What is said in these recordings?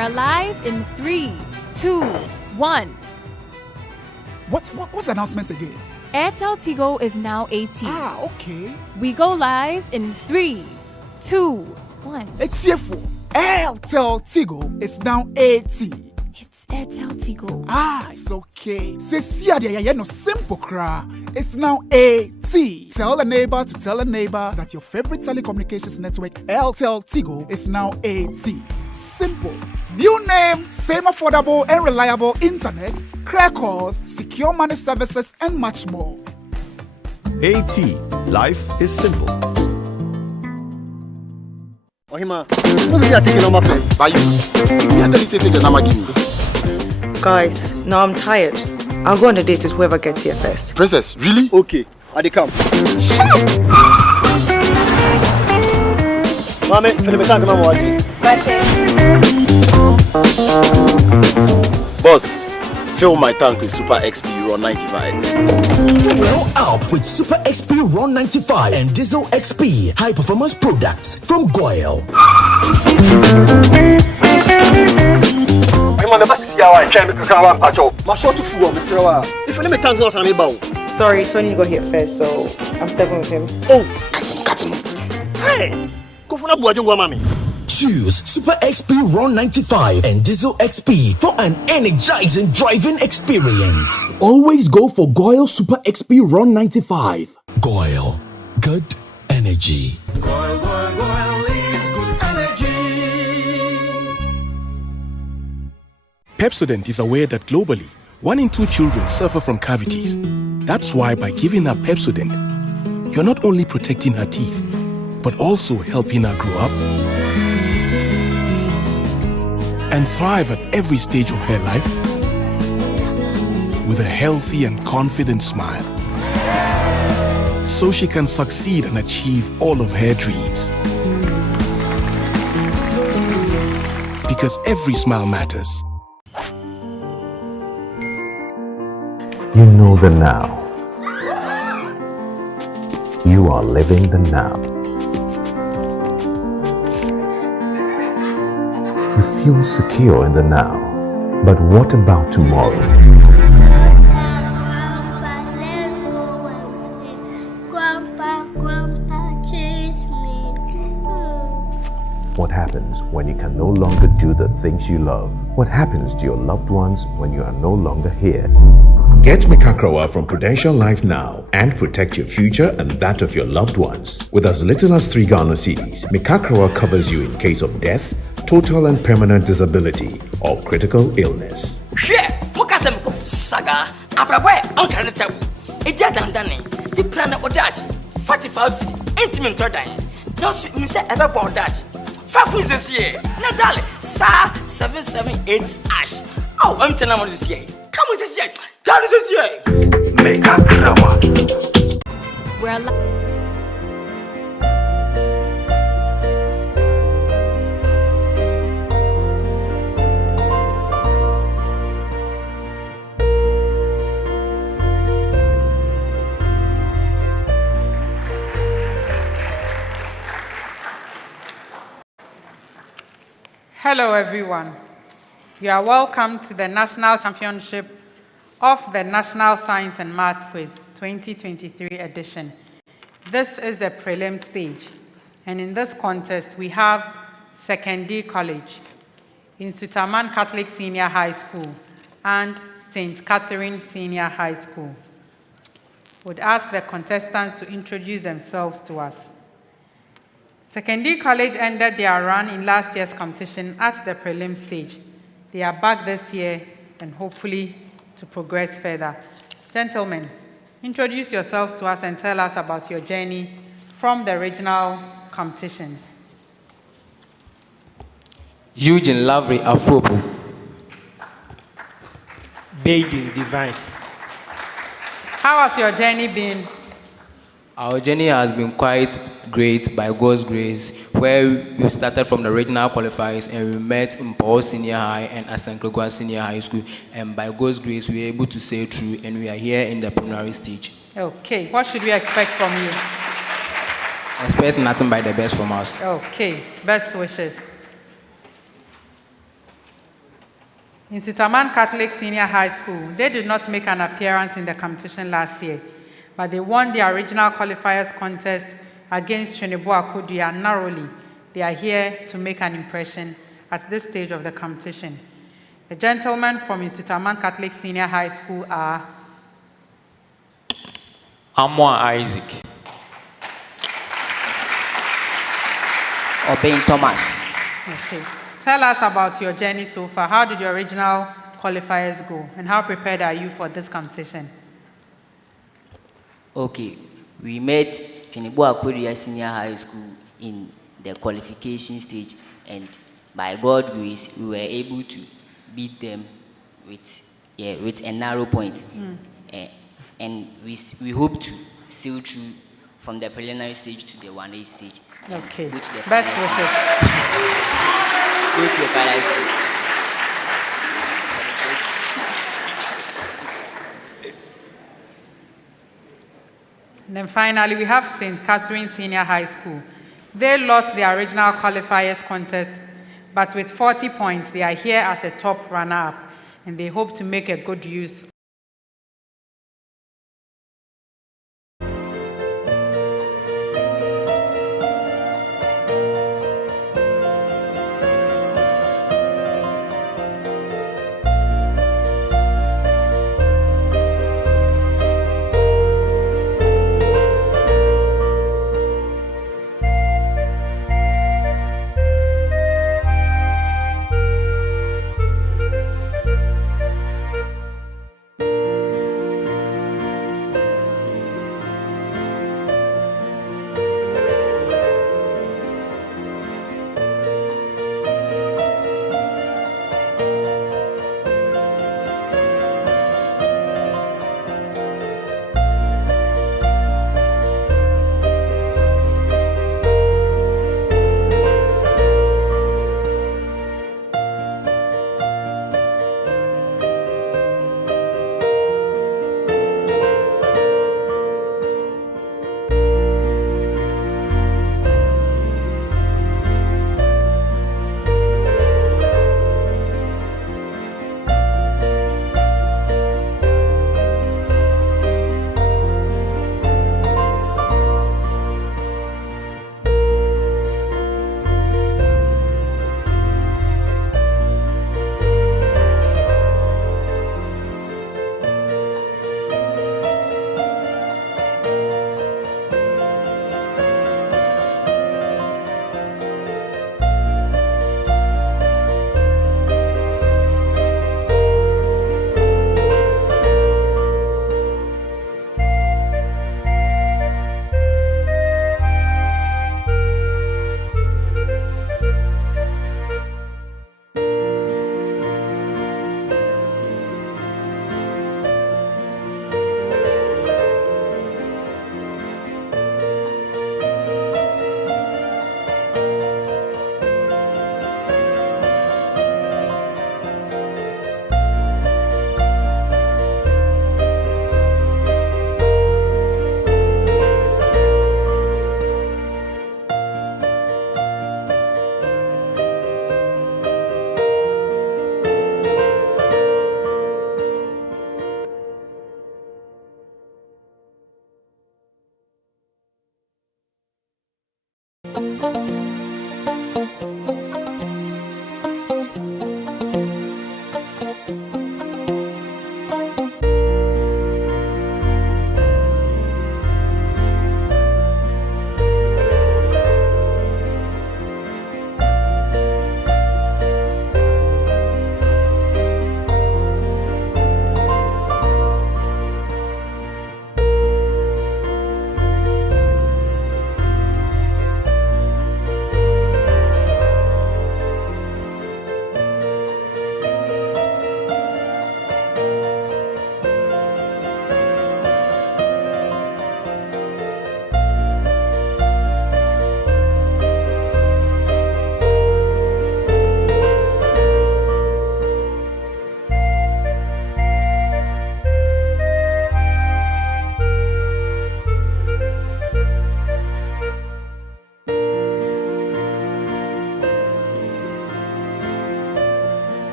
We're live in 3, 2, 1. What's the announcement again? Airtel Tigo is now 18. Okay. We go live in 3, 2, 1. It's here for Airtel Tigo is now 80. It's Airtel Tigo. It's okay. Say no simple cra. It's now 80. Tell a neighbor to tell a neighbor that your favorite telecommunications network, Airtel Tigo, is now 80. Simple. New name, same affordable and reliable internet, clear calls, secure money services, and much more. AT. Life is simple. Ohima, maybe you are taking number first. By you have to take the number, give me. Guys, no, I'm tired. I'll go on a date with whoever gets here first. Princess, really? Okay, I dey come. Shut up! Mame, for the better come on, Boss, fill my tank with Super XP Raw 95. Fill up with Super XP Raw 95 and Diesel XP high performance products from Goyle. Sorry, Tony got here first, so I'm stepping with him. Oh, cut him. Hey, go for na buajo mami. Choose Super XP Raw 95 and Diesel XP for an energizing driving experience. Always go for Goyle Super XP Raw 95. Goyle, good energy. Goyle is good energy. Pepsodent is aware that globally, 1 in 2 children suffer from cavities. That's why by giving her Pepsodent, you're not only protecting her teeth, but also helping her grow up and thrive at every stage of her life with a healthy and confident smile, so she can succeed and achieve all of her dreams. Because every smile matters. You know the now. You are living the now. You feel secure in the now, but what about tomorrow? Grandpa, chase me. What happens when you can no longer do the things you love? What happens to your loved ones when you are no longer here? Get Mikakrawa from Prudential Life now and protect your future and that of your loved ones. With as little as 3 Ghana cedis, Mikakrawa covers you in case of death, total and permanent disability, or critical illness. Saga, Abraboy, Uncle Tabu, a dead and Danny, the plan of that 45 city, intimate Tordine. No sweet Miss Everboard that 5 this year, Nadal, star 778 ash. Oh, I'm telling you this year. Come with this year. Come with this year. Make up drama. We're live. Hello everyone. You are welcome to the National Championship of the National Science and Maths Quiz 2023 edition. This is the prelim stage, and in this contest we have Sekondi College, Nsutaman Catholic Senior High School, and St. Catherine Senior High School. Would ask the contestants to introduce themselves to us. Sekondi College ended their run in last year's competition at the prelim stage. They are back this year and hopefully to progress further. Gentlemen, introduce yourselves to us and tell us about your journey from the regional competitions. Eugene Lavery Afropo. Baden Divine. How has your journey been? Our journey has been quite great by God's grace, where we started from the regional qualifiers and we met in Paul Senior High and Asanklegua Senior High School, and by God's grace we were able to sail through and we are here in the preliminary stage. Okay, what should we expect from you? Expect nothing but the best from us. Okay, best wishes. Nsutaman Catholic Senior High School, they did not make an appearance in the competition last year, but they won their regional qualifiers contest against Chunibo Akudia narrowly. They are here to make an impression at this stage of the competition. The gentlemen from Nsutaman Catholic Senior High School are Amwa Isaac, Obeying Thomas. Okay. Tell us about your journey so far. How did your regional qualifiers go? And how prepared are you for this competition? Okay. We met Chunibo Akudia Senior High School in the qualification stage, and by God's grace, we were able to beat them with a narrow point. And we hope to sail through from the preliminary stage to the 1A stage. Okay. Go to the Best final wishes. stage. Go to the final stage. And then finally, we have St. Catherine Senior High School. They lost their regional qualifiers contest, but with 40 points, they are here as a top runner-up, and they hope to make a good use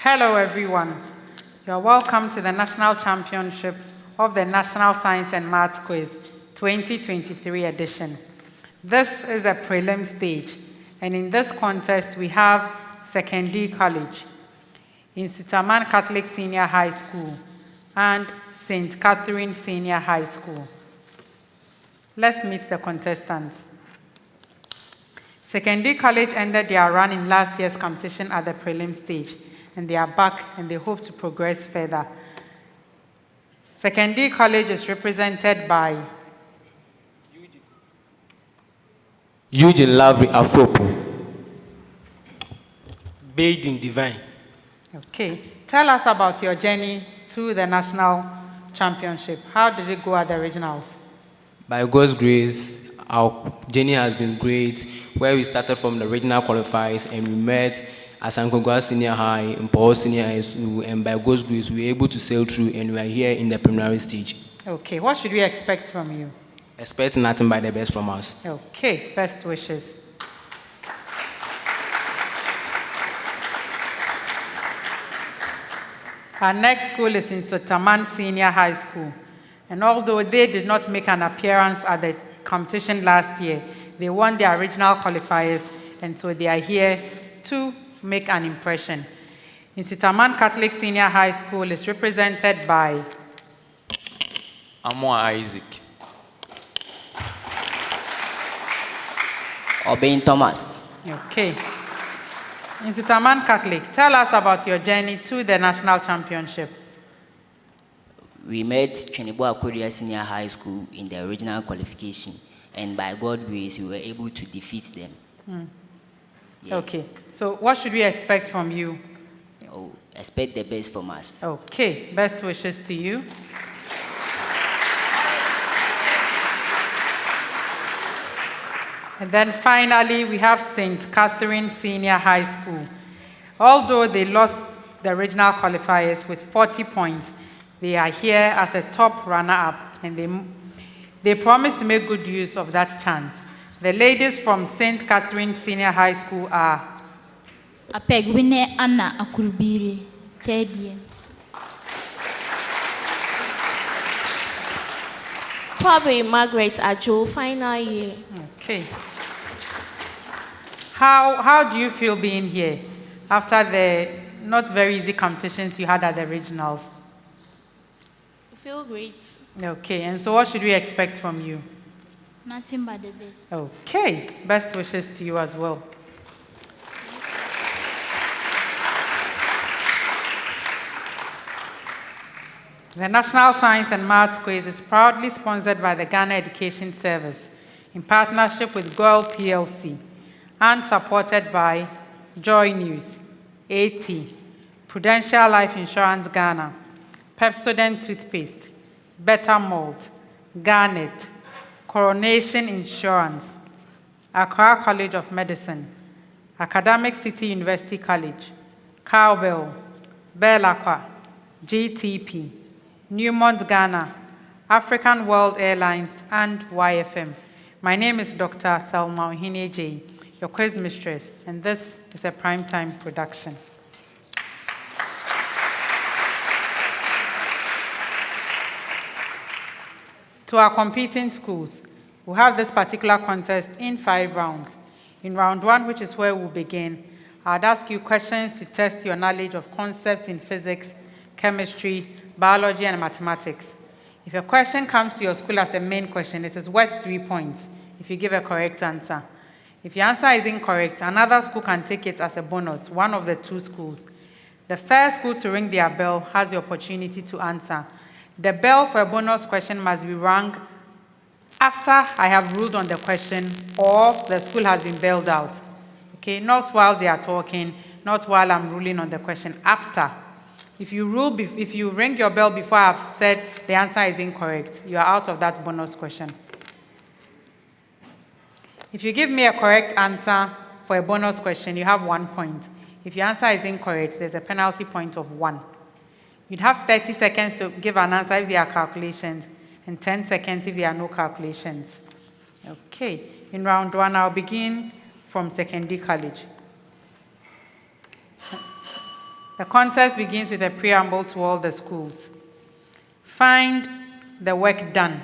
Hello, everyone. You're welcome to the National Championship of the National Science and Maths Quiz 2023 edition. This is a prelim stage, and in this contest, we have Sekondi College, Nsutaman Catholic Senior High School, and St. Catherine Senior High School. Let's meet the contestants. Sekondi College ended their run in last year's competition at the prelim stage, and they are back and they hope to progress further. Sekondi College is represented by Eugene Lavry Afropo. Bathed in divine. Okay. Tell us about your journey to the national championship. How did it go at the regionals? By God's grace, our journey has been great, where we started from the regional qualifiers and we met at Sankogwa Senior High, in Paul Senior High School, and by God's grace, we were able to sail through and we are here in the preliminary stage. Okay, what should we expect from you? Expect nothing but the best from us. Okay, best wishes. Our next school is Nsutaman Senior High School. And although they did not make an appearance at the competition last year, they won their regional qualifiers, and so they are here to make an impression. Nsutaman Catholic Senior High School is represented by Amor Isaac. Obein Thomas. Okay. Nsutaman Catholic, tell us about your journey to the national championship. We met Chenibo Akodia Senior High School in the regional qualification, and by God's grace, we were able to defeat them. Yes. Okay, so what should we expect from you? Oh, expect the best from us. Okay, best wishes to you. And then finally, we have St. Catherine Senior High School. Although they lost the regional qualifiers with 40 points, they are here as a top runner-up, and they promise to make good use of that chance. The ladies from St. Catherine Senior High School are Apegwine Anna Akurubiri, Teddy. Probably Margaret Ajo, final year. Okay. How do you feel being here after the not very easy competitions you had at the regionals? I feel great. Okay, and so what should we expect from you? Nothing but the best. Okay, best wishes to you as well. The National Science and Maths Quiz is proudly sponsored by the Ghana Education Service in partnership with GOIL PLC and supported by Joy News, AT, Prudential Life Insurance Ghana, Pepsodent Toothpaste, Better Malt, Garnet, Coronation Insurance, Accra College of Medicine, Academic City University College, Cowbell, Belacqua, GTP, Newmont Ghana, African World Airlines, and YFM. My name is Dr. Thelma Ohine J., your quiz mistress, and this is a primetime production. To our competing schools, we have this particular contest in 5 rounds. In round 1, which is where we'll begin, I'd ask you questions to test your knowledge of concepts in physics, chemistry, biology, and mathematics. If a question comes to your school as a main question, it is worth 3 points if you give a correct answer. If your answer is incorrect, another school can take it as a bonus, one of the 2 schools. The first school to ring their bell has the opportunity to answer. The bell for a bonus question must be rung after I have ruled on the question or the school has been bailed out. Okay, not while they are talking, not while I'm ruling on the question, after. If you ring your bell before I've said the answer is incorrect, you are out of that bonus question. If you give me a correct answer for a bonus question, you have 1 point. If your answer is incorrect, there's a penalty point of 1. You'd have 30 seconds to give an answer if there are calculations, and 10 seconds if there are no calculations. Okay, in round 1, I'll begin from Sekondi College. The contest begins with a preamble to all the schools. Find the work done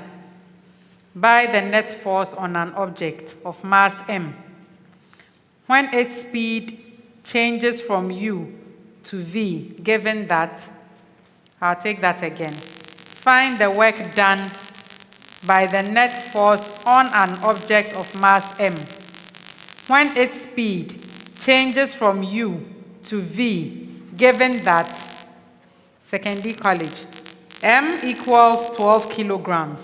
by the net force on an object of mass m when its speed changes from u to v, given that, I'll take that again. Find the work done by the net force on an object of mass m when its speed changes from u to v, given that, Sekondi College, m equals 12 kilograms,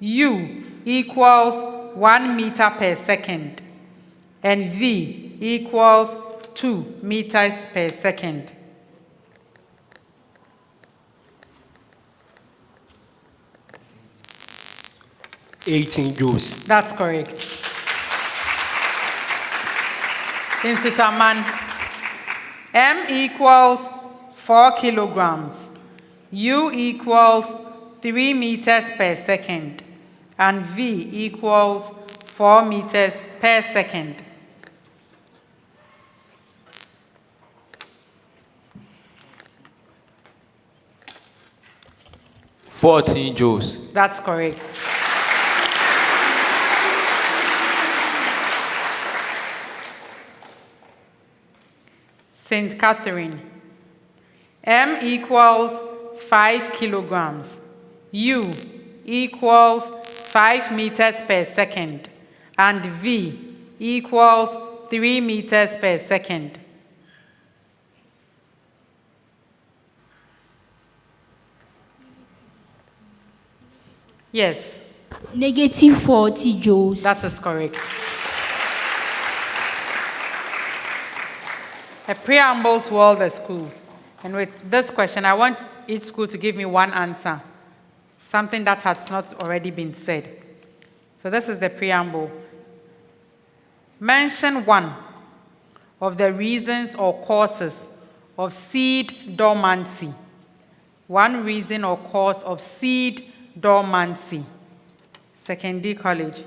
u equals 1 meter per second, and v equals 2 meters per second. joules. That's correct. Nsutaman, m equals 4 kilograms, u equals 3 meters per second, and v equals 4 meters per second. joules. That's correct. St. Catherine, m equals 5 kilograms, u equals 5 meters per second, and v equals 3 meters per second. Yes. Negative 40 joules. That is correct. A preamble to all the schools. And with this question, I want each school to give me one answer, something that has not already been said. So this is the preamble. Mention one of the reasons or causes of seed dormancy. One reason or cause of seed dormancy. Sekondi College.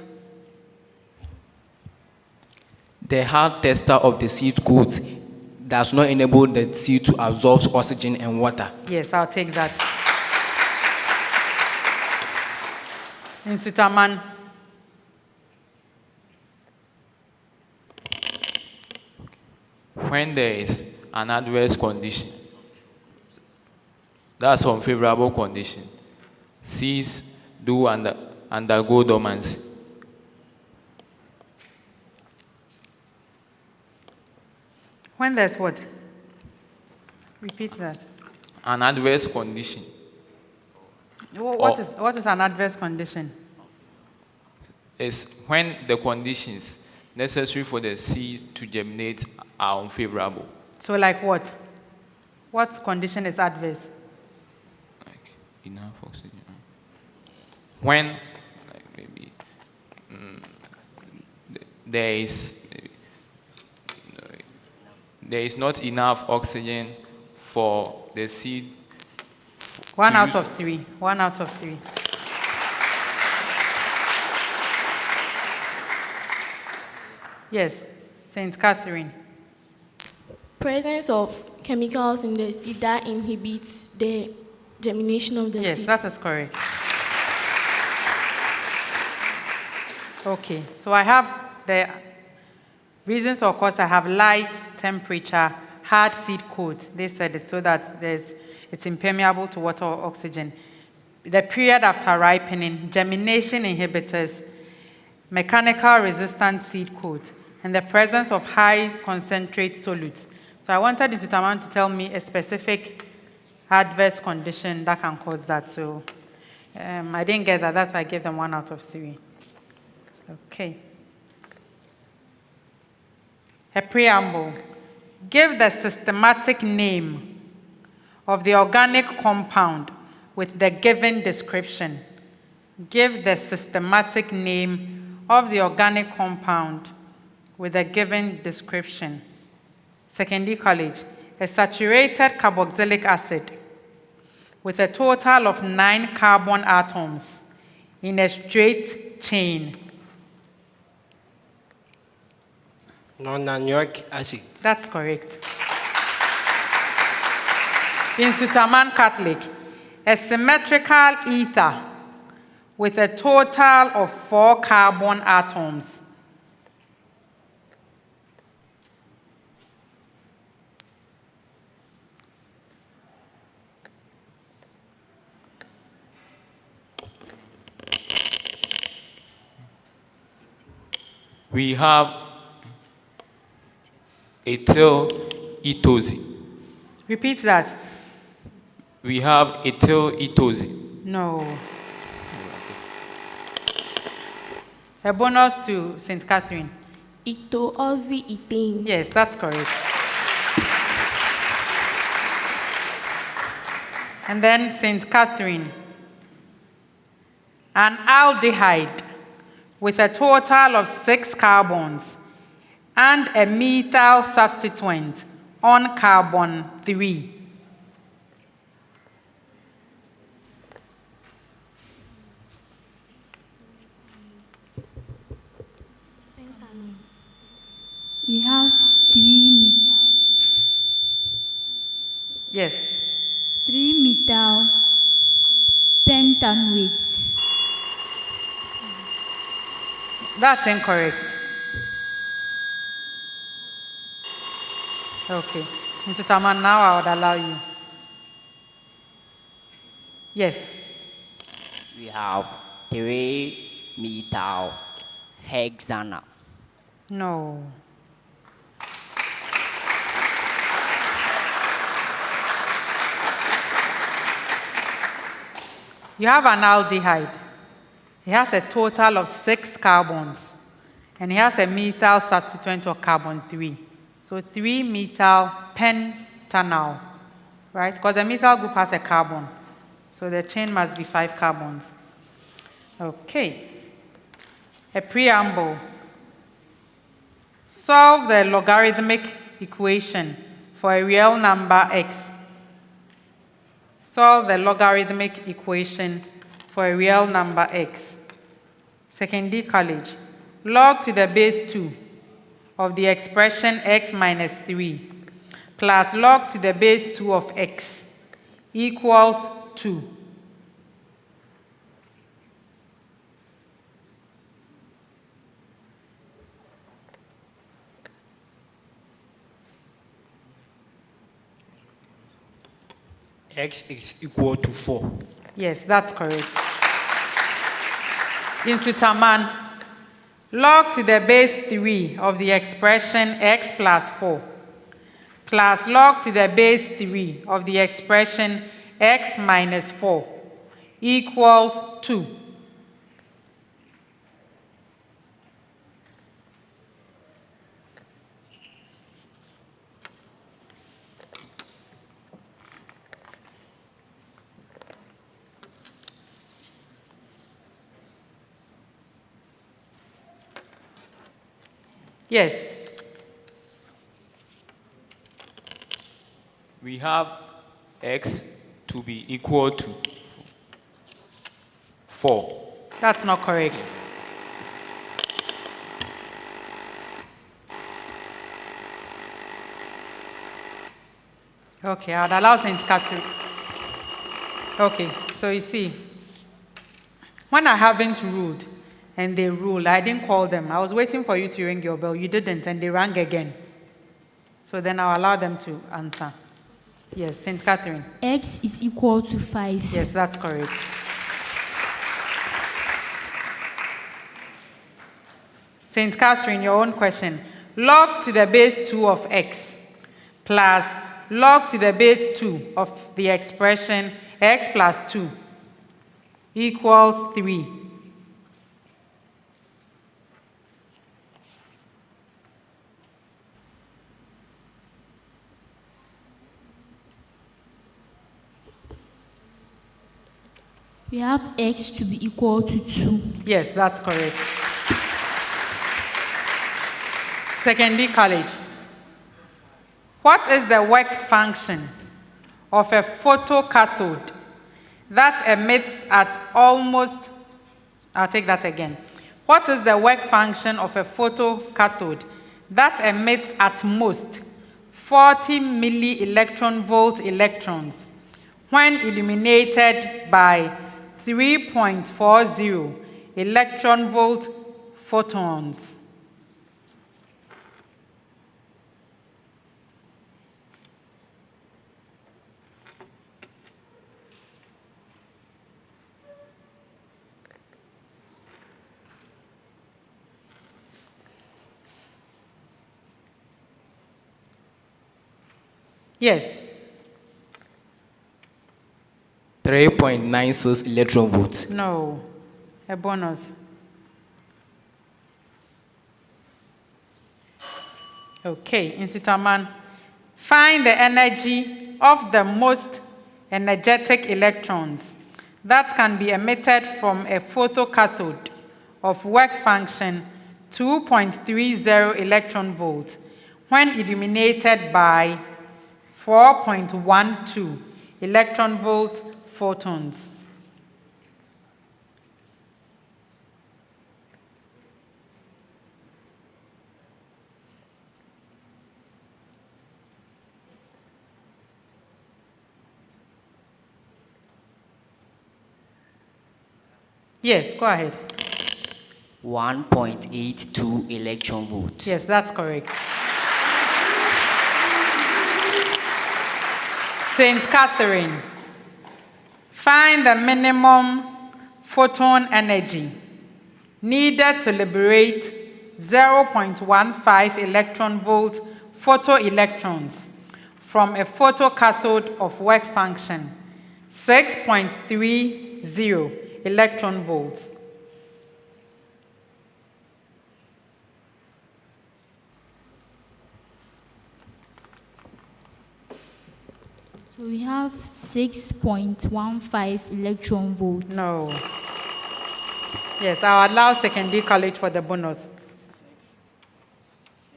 The hard tester of the seed coat does not enable the seed to absorb oxygen and water. Yes, I'll take that. Nsutaman. When there is an adverse condition, that's unfavorable condition, seeds do undergo dormancy. When there's what? Repeat that. An adverse condition. What is an adverse condition? It's when the conditions necessary for the seed to germinate are unfavorable. So like what? What condition is adverse? Like enough oxygen. When, like maybe, there is not enough oxygen for the seed. One out of three. One out of three. Yes, St. Catherine. Presence of chemicals in the seed that inhibits the germination of the seed. Yes, that is correct. Okay, so I have the reasons or cause. I have light, temperature, hard seed coat. They said it so that it's impermeable to water or oxygen. The period after ripening, germination inhibitors, mechanical resistant seed coat, and the presence of high concentrate solutes. So I wanted Nsutaman to tell me a specific adverse condition that can cause that. So I didn't get that. That's why I gave them 1 out of 3. Okay. A preamble. Give the systematic name of the organic compound with the given description. Give the systematic name of the organic compound with a given description. Sekondi College. A saturated carboxylic acid with a total of 9 carbon atoms in a straight chain. Non-anioic acid. That's correct. Nsutaman Catholic, a symmetrical ether with a total of 4 carbon atoms. We have ethyl etosi. Repeat that. We have ethyl etosi. No. A bonus to St. Catherine. Ito-ozi ethane. Yes, that's correct. And then St. Catherine. An aldehyde with a total of 6 carbons and a methyl substituent on carbon 3. We have 3 methyl. Yes. 3 methyl pentanoates. That's incorrect. Okay. Nsutaman, now I would allow you. Yes. We have 3 methyl hexana. No. You have an aldehyde. It has a total of 6 carbons, and it has a methyl substituent of carbon 3. So 3 methyl pentanal, right? Because the methyl group has a carbon. So the chain must be 5 carbons. Okay. A preamble. Solve the logarithmic equation for a real number x. Solve the logarithmic equation for a real number x. Sekondi College. Log to the base 2 of the expression x minus 3 plus log to the base 2 of x equals 2. X is equal to 4. Yes, that's correct. Nsutaman, log to the base 3 of the expression x plus 4 plus log to the base 3 of the expression x minus 4 equals 2. Yes. We have x to be equal to 4. That's not correct. Okay, I'd allow St. Catherine. Okay, so you see, when I haven't ruled and they rule, I didn't call them. I was waiting for you to ring your bell. You didn't, and they rang again. So then I'll allow them to answer. Yes, St. Catherine. X is equal to 5. Yes, that's correct. St. Catherine, your own question. Log to the base 2 of x plus log to the base 2 of the expression x plus 2 equals 3. We have x to be equal to 2. Yes, that's correct. Sekondi College. What is the work function of a photocathode that emits at almost, I'll take that again. What is the work function of a photocathode that emits at most 40 milli-electron-volt electrons when illuminated by 3.40 electron-volt photons. Yes. 3.96 electron volts. No. A bonus. Okay, Nsutaman. Find the energy of the most energetic electrons that can be emitted from a photocathode of work function 2.30 electron volts when illuminated by 4.12 electron volt photons. Yes, go ahead. 1.82 electron volts. Yes, that's correct. St. Catherine, find the minimum photon energy needed to liberate 0.15 electron volt photoelectrons from a photocathode of work function 6.30 electron volts. So we have 6.15 electron volts. No. Yes, I'll allow Sekondi College for the bonus.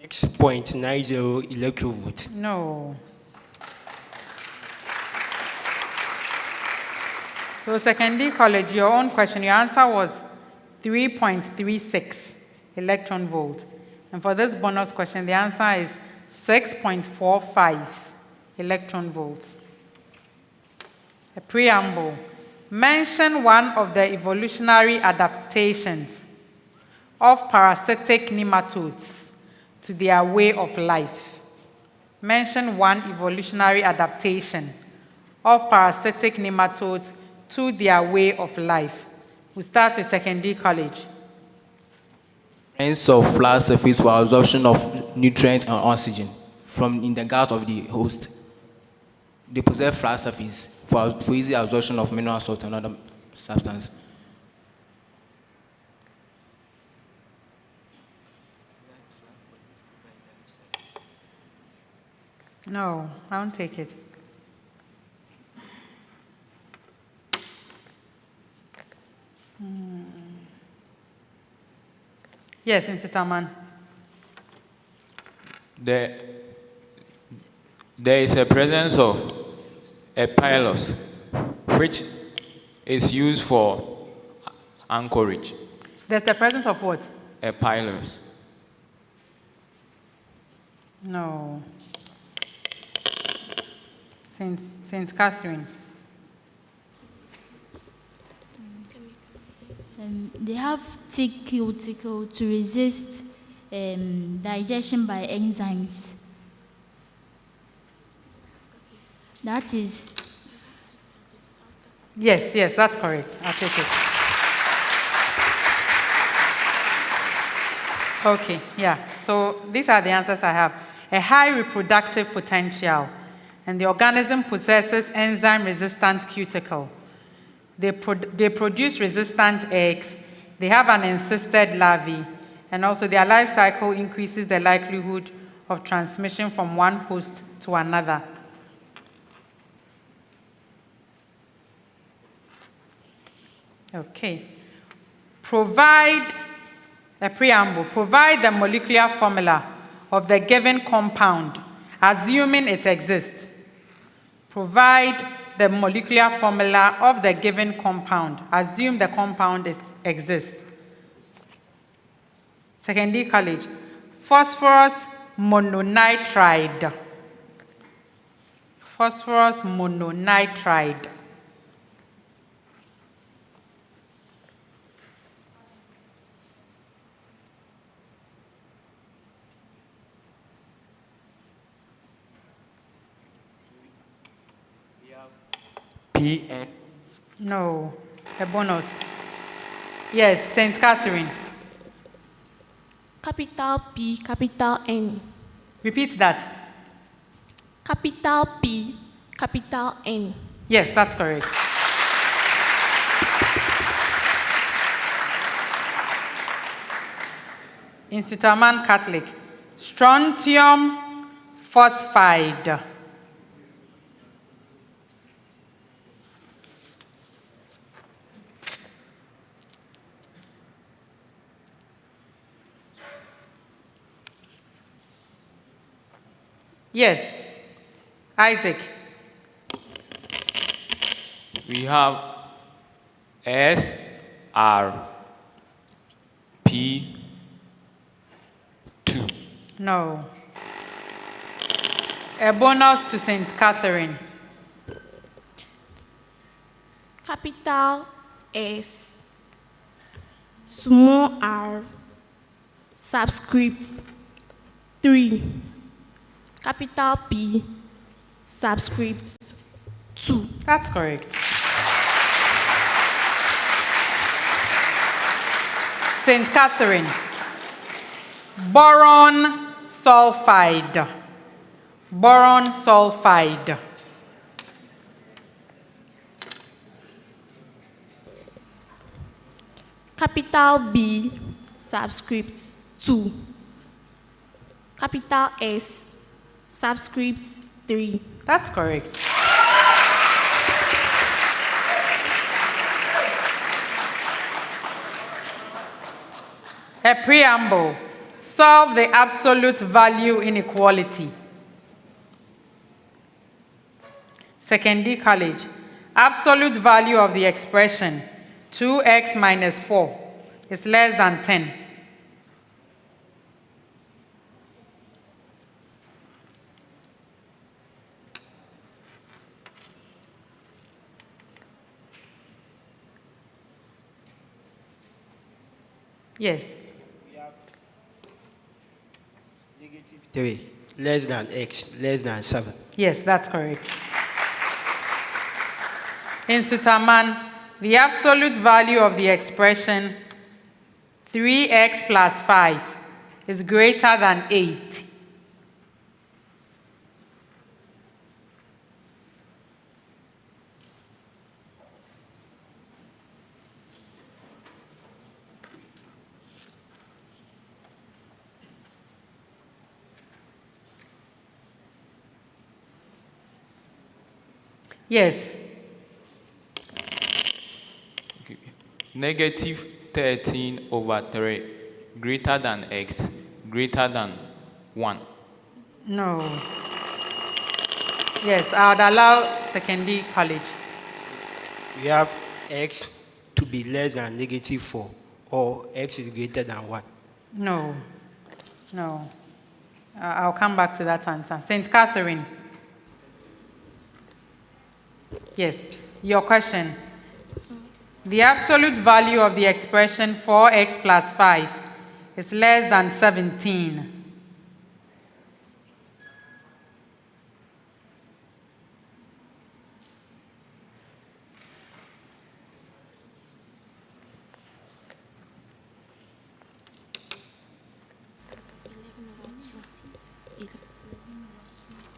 6.90 electron volts. No. So Sekondi College, your own question, your answer was 3.36 electron volt. And for this bonus question, the answer is 6.45 electron volts. A preamble. Mention one of the evolutionary adaptations of parasitic nematodes to their way of life. Mention one evolutionary adaptation of parasitic nematodes to their way of life. We start with Sekondi College. Ends of flat surface for absorption of nutrients and oxygen from in the gas of the host. They possess flat surface for easy absorption of mineral salt and other substances. No, I won't take it. Yes, Nsutaman. There is a presence of a pilus, which is used for anchorage. There's the presence of what? A pilus. No. St. Catherine. They have thick cuticle to resist digestion by enzymes. That is. Yes, that's correct. I'll take it. Okay, yeah. So these are the answers I have. A high reproductive potential, and the organism possesses enzyme-resistant cuticle. They produce resistant eggs. They have an encysted larvae, and also their life cycle increases the likelihood of transmission from one host to another. Okay. Provide a preamble. Provide the molecular formula of the given compound, assuming it exists. Provide the molecular formula of the given compound. Assume the compound exists. Sekondi College. Phosphorus mononitride. Phosphorus mononitride. PN. No. A bonus. Yes, St. Catherine. Capital P, capital N. Repeat that. Capital P, capital N. Yes, that's correct. Nsutaman Catholic. Strontium phosphide. Yes. Isaac. We have S R P 2. No. A bonus to St. Catherine. Capital S, small r, subscript 3. Capital P, subscript 2. That's correct. St. Catherine. Boron sulfide. Boron sulfide. Capital B, subscript 2. Capital S, subscript 3. That's correct. A preamble. Solve the absolute value inequality. Sekondi College. Absolute value of the expression 2x minus 4 is less than 10. Yes. 3 less than x less than 7. Yes, that's correct. In Nsutaman, the absolute value of the expression 3x plus 5 is greater than 8. Yes. Negative 13 over 3 greater than x greater than 1. No. Yes, I would allow Sekondi College. We have x to be less than negative 4 or x is greater than 1. No. No. I'll come back to that answer. St. Catherine. Yes. Your question. The absolute value of the expression 4x plus 5 is less than 17.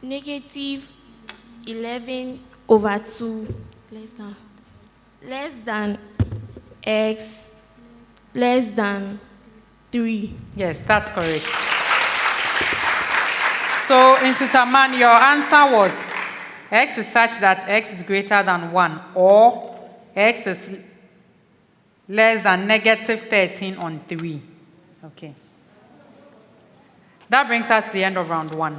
Negative 11 over 2 less than x less than 3. Yes, that's correct. So in Nsutaman, your answer was x is such that x is greater than 1 or x is less than negative 13 on 3. Okay. That brings us to the end of round 1.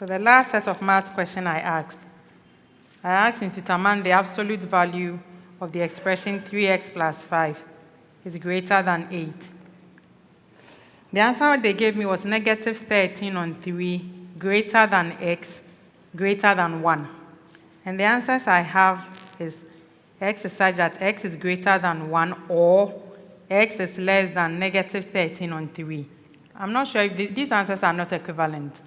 So the last set of math question I asked Nsutaman the absolute value of the expression 3x plus 5 is greater than 8. The answer they gave me was negative 13 on 3 greater than x greater than 1. And the answers I have is x is such that x is greater than 1 or x is less than negative 13 on 3. I'm not sure if these answers are not equivalent.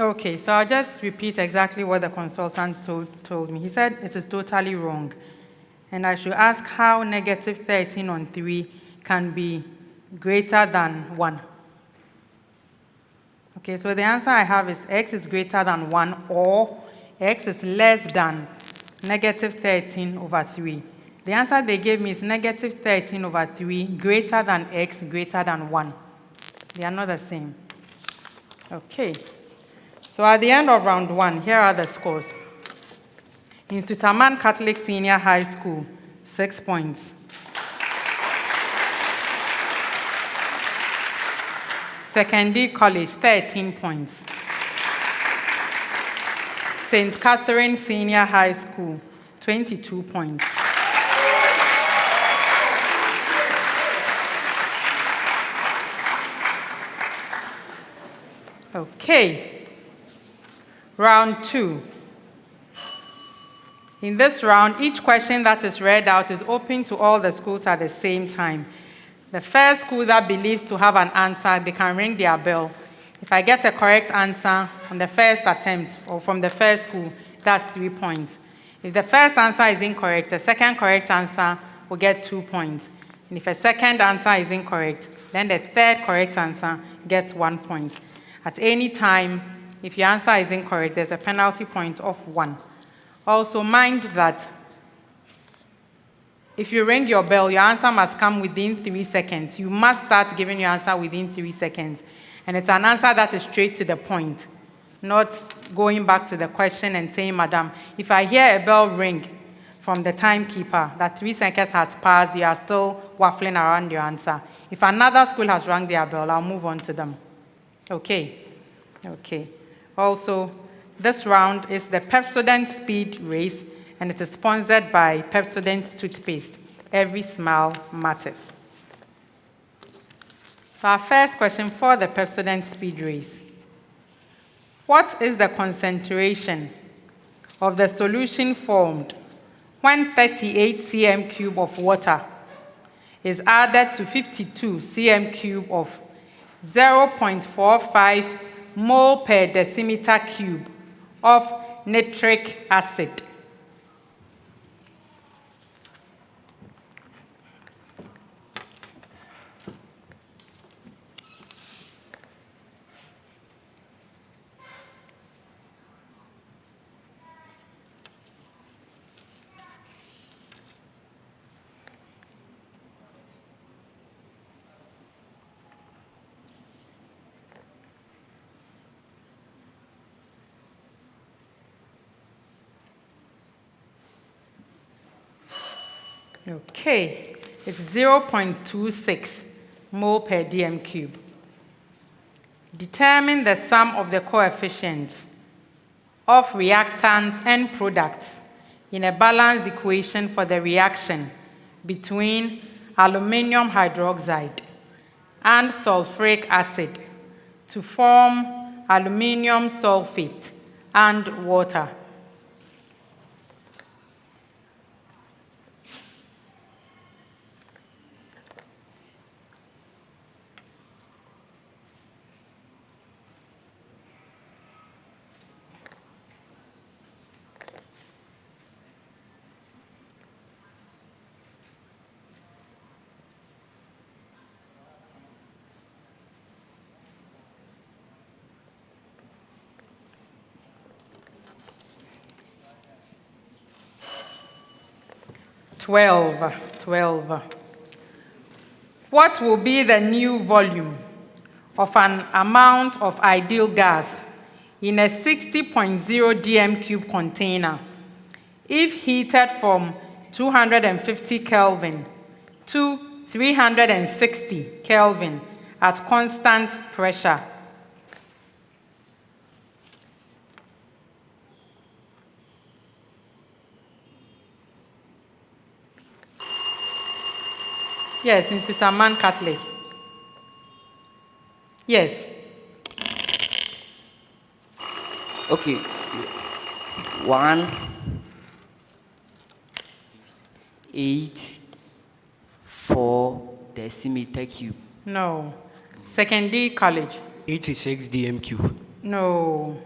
Okay, so I'll just repeat exactly what the consultant told me. He said it is totally wrong, and I should ask how negative 13 on 3 can be greater than 1. Okay, so the answer I have is x is greater than 1 or x is less than negative 13 over 3. The answer they gave me is negative 13 over 3 greater than x greater than 1. They are not the same. Okay. So at the end of round 1, here are the scores. In Nsutaman Catholic Senior High School, 6 points. Sekondi College, 13 points. St. Catherine Senior High School, 22 points. Okay. Round 2. In this round, each question that is read out is open to all the schools at the same time. The first school that believes to have an answer, they can ring their bell. If I get a correct answer on the first attempt or from the first school, that's 3 points. If the first answer is incorrect, the second correct answer will get 2 points. And if a second answer is incorrect, then the third correct answer gets 1 point. At any time, if your answer is incorrect, there's a penalty point of 1. Also, mind that if you ring your bell, your answer must come within 3 seconds. You must start giving your answer within 3 seconds. And it's an answer that is straight to the point, not going back to the question and saying, Madam, if I hear a bell ring from the timekeeper that 3 seconds has passed, you are still waffling around your answer. If another school has rung their bell, I'll move on to them. Okay. Okay. Also, this round is the Pepsodent Speed Race, and it is sponsored by Pepsodent Toothpaste. Every smile matters. So our first question for the Pepsodent Speed Race. What is the concentration of the solution formed when 38 cm cube of water is added to 52 cm cube of 0.45 mole per decimeter cube of nitric acid? Okay, it's 0.26 mole per dm cube. Determine the sum of the coefficients of reactants and products in a balanced equation for the reaction between aluminium hydroxide and sulfuric acid to form aluminium sulfate and water. Twelve. What will be the new volume of an amount of ideal gas in a 60.0 dm cube container if heated from 250 Kelvin to 360 Kelvin at constant pressure? Yes, Nsutaman Catholic. Yes. Okay. 1, 8, 4 decimeter cube. No. Sekondi College. 86 dm cube. No.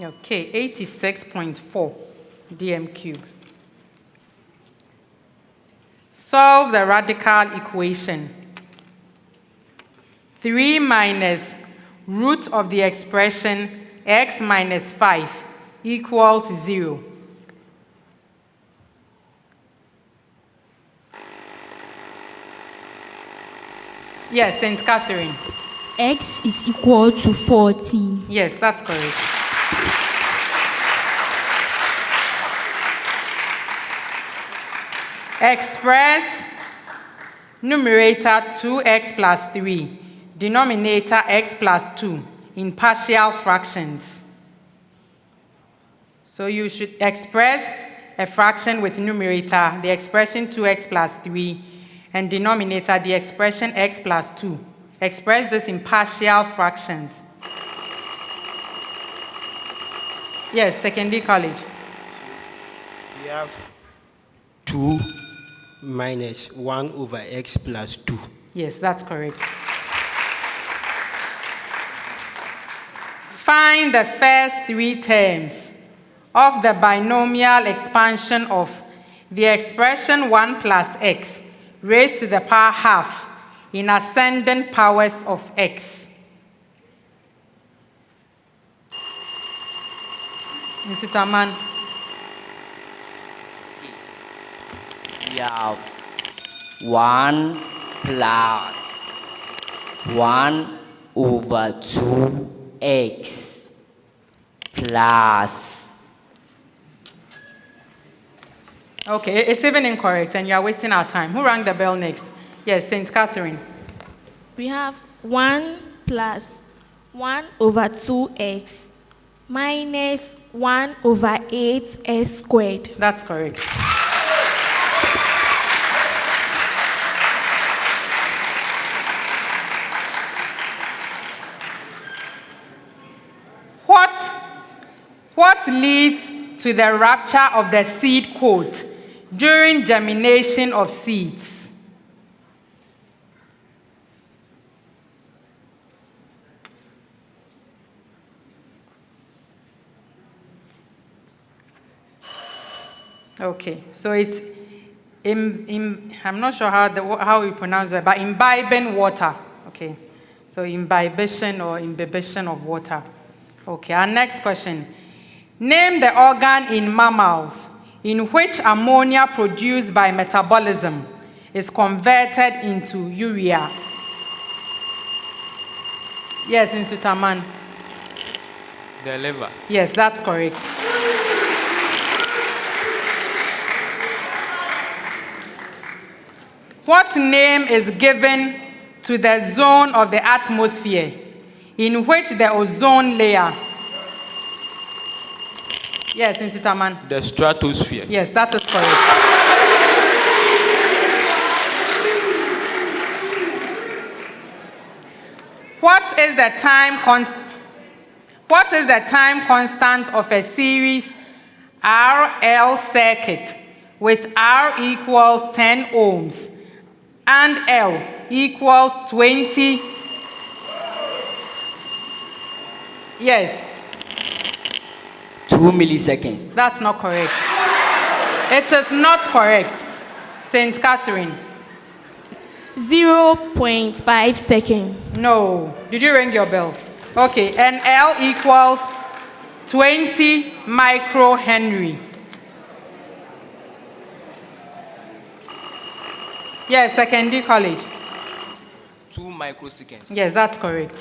Okay, 86.4 dm cube. Solve the radical equation. 3 minus root of the expression x minus 5 equals 0. Yes, St. Catherine. X is equal to 14. Yes, that's correct. Express numerator 2x plus 3, denominator x plus 2 in partial fractions. So you should express a fraction with numerator, the expression 2x plus 3, and denominator, the expression x plus 2. Express this in partial fractions. Yes, Sekondi College. We have 2 minus 1 over x plus 2. Yes, that's correct. Find the first 3 terms of the binomial expansion of the expression 1 plus x raised to the power half in ascending powers of x. Nsutaman. Yeah. 1 plus 1 over 2x plus. Okay, it's even incorrect and you are wasting our time. Who rang the bell next? Yes, St. Catherine. We have 1 plus 1 over 2x minus 1 over 8x squared. That's correct. What leads to the rupture of the seed coat during germination of seeds? Okay, so it's I'm not sure how we pronounce it, but imbibing water. Okay, so imbibition or imbibition of water. Okay, our next question. Name the organ in mammals in which ammonia produced by metabolism is converted into urea. Yes, Nsutaman. The liver. Yes, that's correct. What name is given to the zone of the atmosphere in which the ozone layer? Yes, Nsutaman. The stratosphere. Yes, that is correct. What is the time constant of a series RL circuit with R equals 10 ohms and L equals 20? Yes. 2 milliseconds. That's not correct. It is not correct. St. Catherine. 0.5 seconds. No. Did you ring your bell? Okay. And L equals 20 microhenry. Yes, Sekondi College. 2 microseconds. Yes, that's correct.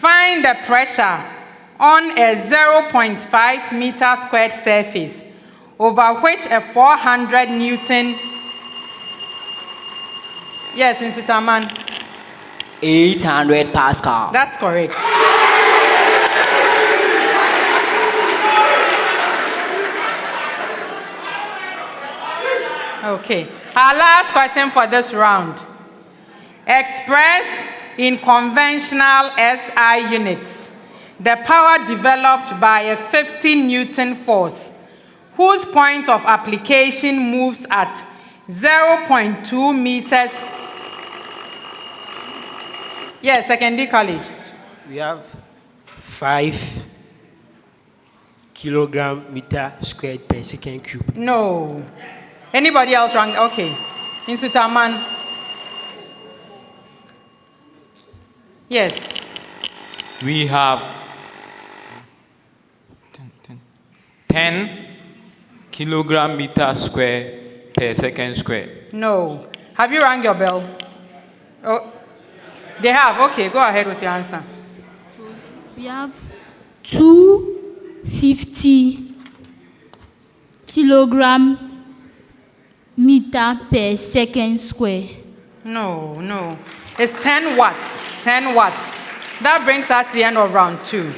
Find the pressure on a 0.5 meter squared surface over which a 400 Newton. Yes, Nsutaman. 800 Pascal. That's correct. Okay. Our last question for this round. Express in conventional SI units the power developed by a 50 Newton force whose point of application moves at 0.2 meters. Yes, Sekondi College. We have 5 kilogram meter squared per second cube. No. Anybody else wrong? Okay. Nsutaman. Yes. We have 10 kilogram meter square per second square. No. Have you rang your bell? Oh, they have. Okay, go ahead with your answer. We have 250 kilogram meter per second square. No. It's 10 watts. 10 watts. That brings us to the end of round 2.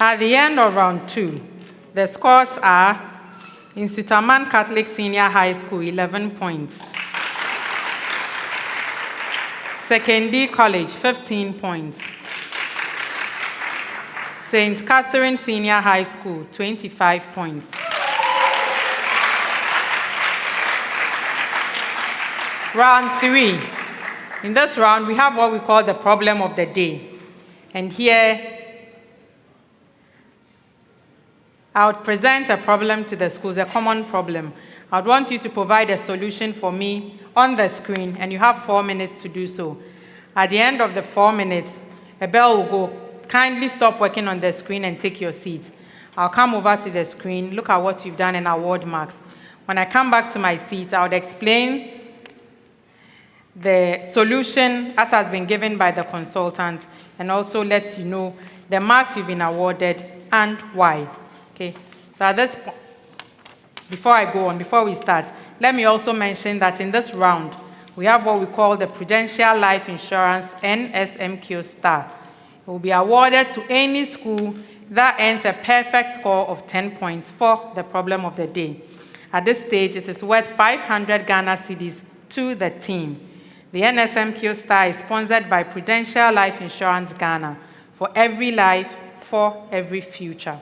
At the end of round 2, the scores are Nsutaman Catholic Senior High School, 11 points. Sekondi College, 15 points. St. Catherine Senior High School, 25 points. Round 3. In this round, we have what we call the problem of the day. And here, I would present a problem to the schools, a common problem. I would want you to provide a solution for me on the screen, and you have 4 minutes to do so. At the end of the 4 minutes, a bell will go. Kindly stop working on the screen and take your seat. I'll come over to the screen, look at what you've done, and award marks. When I come back to my seat, I would explain the solution as has been given by the consultant, and also let you know the marks you've been awarded and why. Okay, so at this point, before we start, let me also mention that in this round, we have what we call the Prudential Life Insurance NSMQ Star. It will be awarded to any school that earns a perfect score of 10 points for the problem of the day. At this stage, it is worth 500 Ghana cedis to the team. The NSMQ Star is sponsored by Prudential Life Insurance Ghana, for every life, for every future.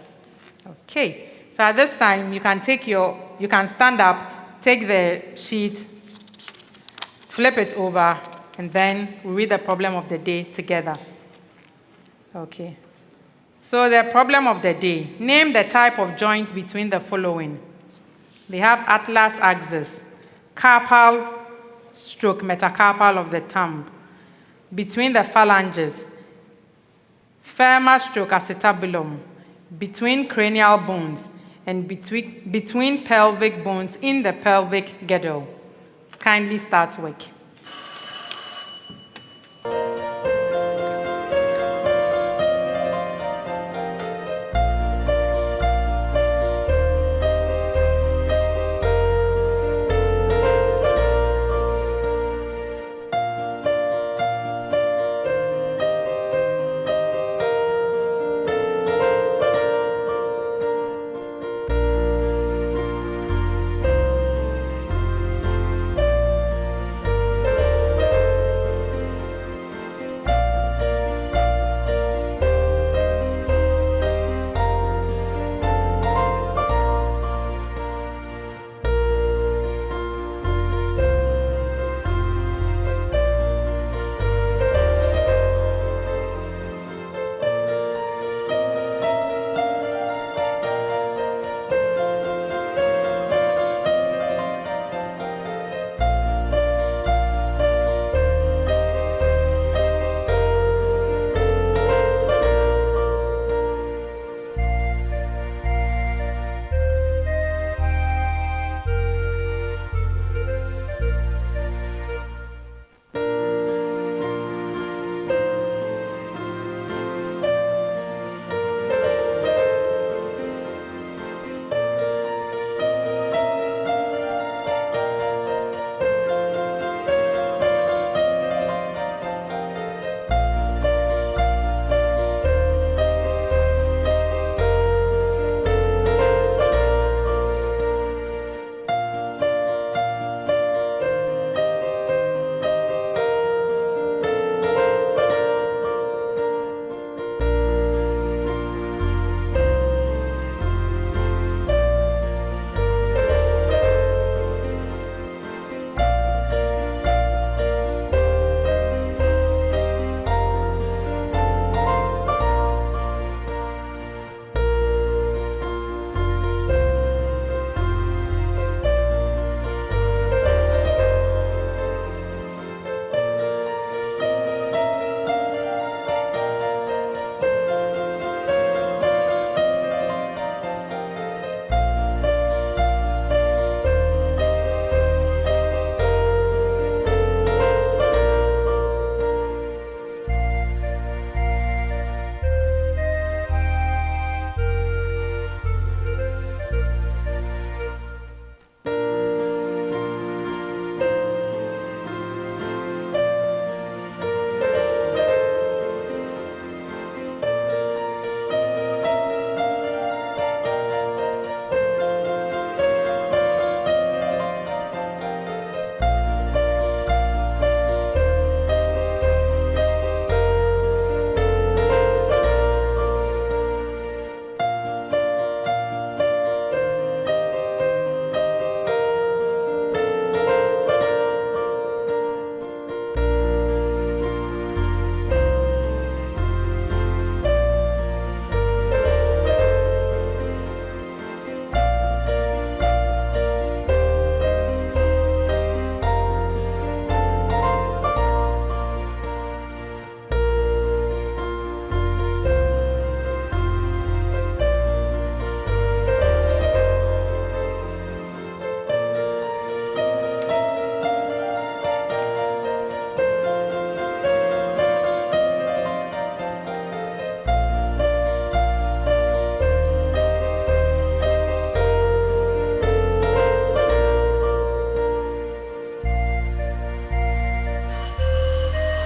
Okay, so at this time, you can stand up, take the sheet, flip it over, and then we'll read the problem of the day together. Okay, so the problem of the day. Name the type of joint between the following. They have atlas axis, carpal stroke metacarpal of the thumb, between the phalanges, femur stroke acetabulum, between cranial bones, and between pelvic bones in the pelvic girdle. Kindly start work.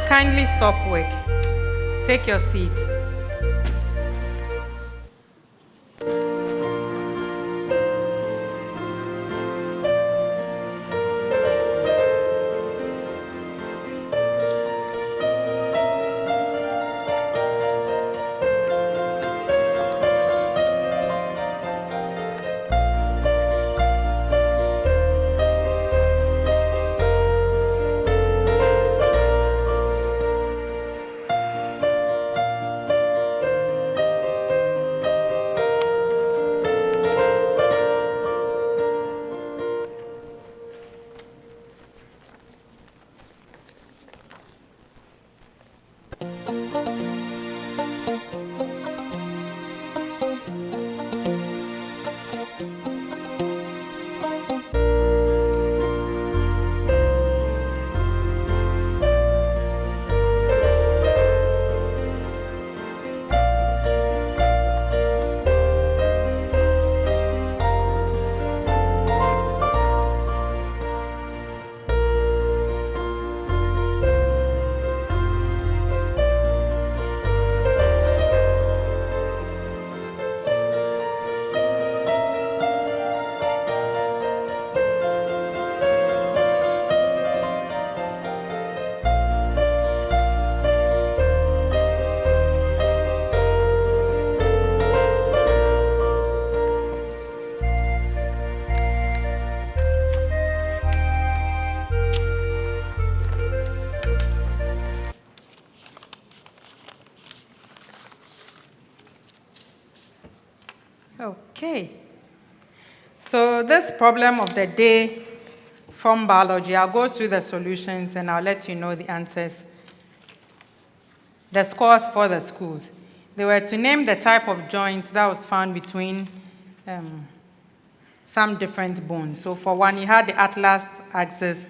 Kindly stop work. Take your seats. Okay. So this problem of the day from biology, I'll go through the solutions and I'll let you know the answers. The scores for the schools. They were to name the type of joint that was found between some different bones. So for one, you had the atlas axis,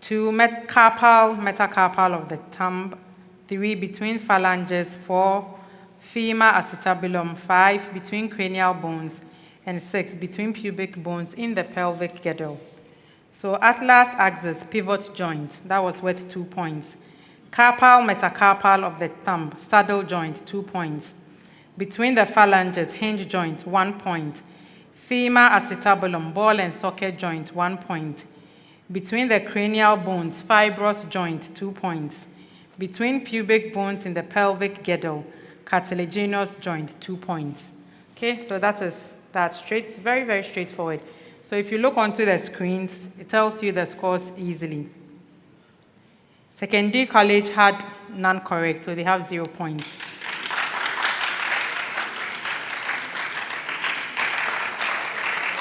2, carpal, metacarpal of the thumb, 3, between phalanges, 4, femur acetabulum, 5, between cranial bones, and 6, between pubic bones in the pelvic girdle. So atlas axis, pivot joint, that was worth 2 points. Carpal, metacarpal of the thumb, saddle joint, 2 points. Between the phalanges, hinge joint, 1 point. Femur acetabulum, ball and socket joint, 1 point. Between the cranial bones, fibrous joint, 2 points. Between pubic bones in the pelvic girdle, cartilaginous joint, 2 points. Okay, so that's straight, very, very straightforward. So if you look onto the screens, it tells you the scores easily. Sekondi College had none correct, so they have 0 points.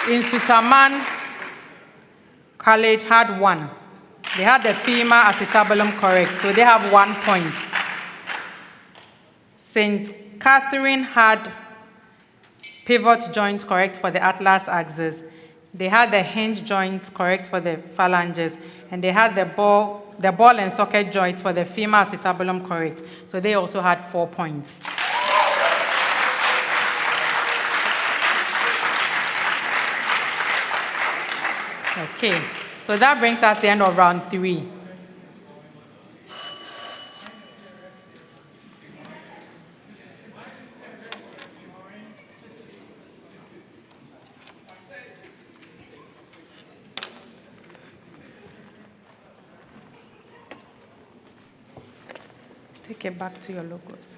Nsutaman College had 1. They had the femur acetabulum correct, so they have 1 point. St. Catherine had pivot joint correct for the atlas axis. They had the hinge joint correct for the phalanges, and they had the ball and socket joint for the femur acetabulum correct. So they also had 4 points. Okay, so that brings us to the end of round 3. Take it back to your logos.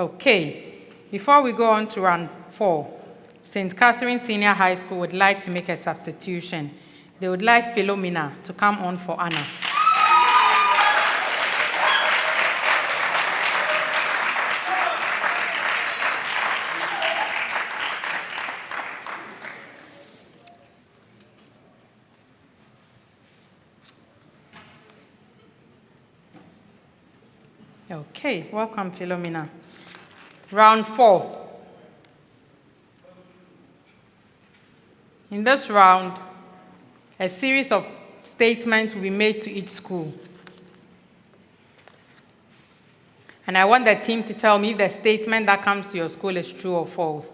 Okay, before we go on to round 4, St. Catherine Senior High School would like to make a substitution. They would like Philomena to come on for Anna. Okay, welcome, Philomena. Round 4. In this round, a series of statements will be made to each school. And I want the team to tell me if the statement that comes to your school is true or false.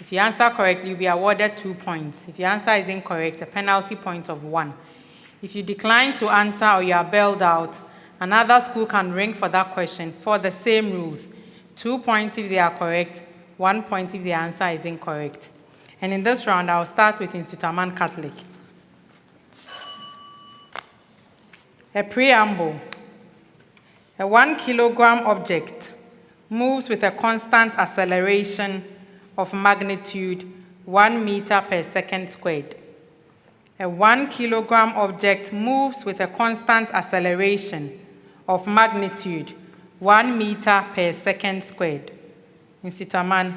If you answer correctly, you'll be awarded 2 points. If your answer is incorrect, a penalty point of 1. If you decline to answer or you are bailed out, another school can ring for that question for the same rules. 2 points if they are correct, 1 point if the answer is incorrect. And in this round, I'll start with Nsutaman Catholic. A preamble. A 1 kilogram object moves with a constant acceleration of magnitude 1 meter per second squared. A 1 kilogram object moves with a constant acceleration of magnitude 1 meter per second squared. Nsutaman,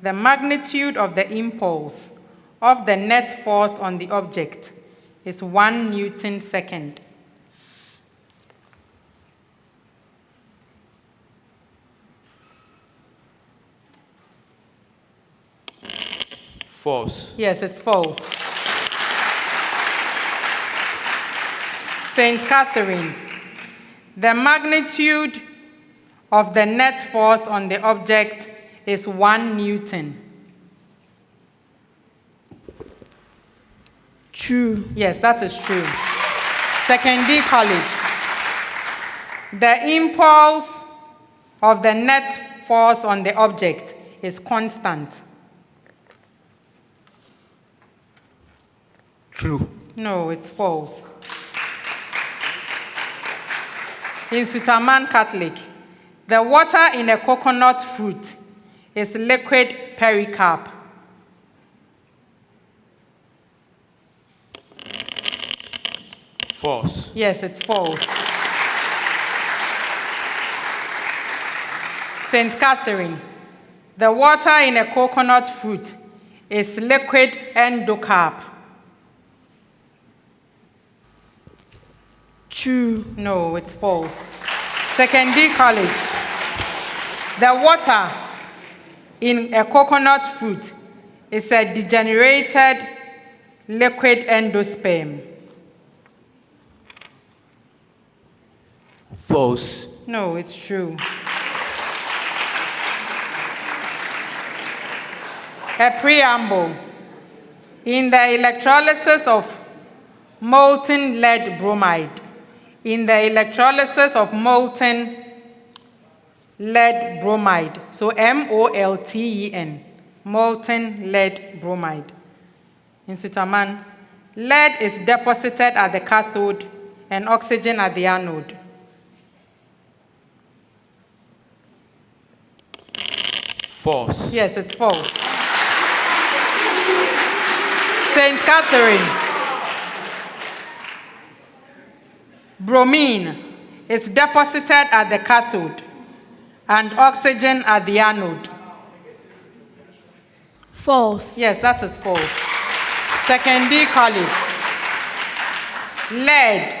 the magnitude of the impulse of the net force on the object is 1 Newton second. False. Yes, it's false. St. Catherine, the magnitude of the net force on the object is 1 Newton. True. Yes, that is true. Sekondi College, the impulse of the net force on the object is constant. True. No, it's false. Nsutaman Catholic, the water in a coconut fruit is liquid pericarp. False. Yes, it's false. St. Catherine, the water in a coconut fruit is liquid endocarp. True. No, it's false. Sekondi College, the water in a coconut fruit is a degenerated liquid endosperm. False. No, it's true. A preamble. In the electrolysis of molten lead bromide, in the electrolysis of molten lead bromide, so MOLTEN, molten lead bromide. Nsutaman, lead is deposited at the cathode and oxygen at the anode. False. Yes, it's false. St. Catherine, bromine is deposited at the cathode and oxygen at the anode. False. Yes, that is false. Sekondi College, lead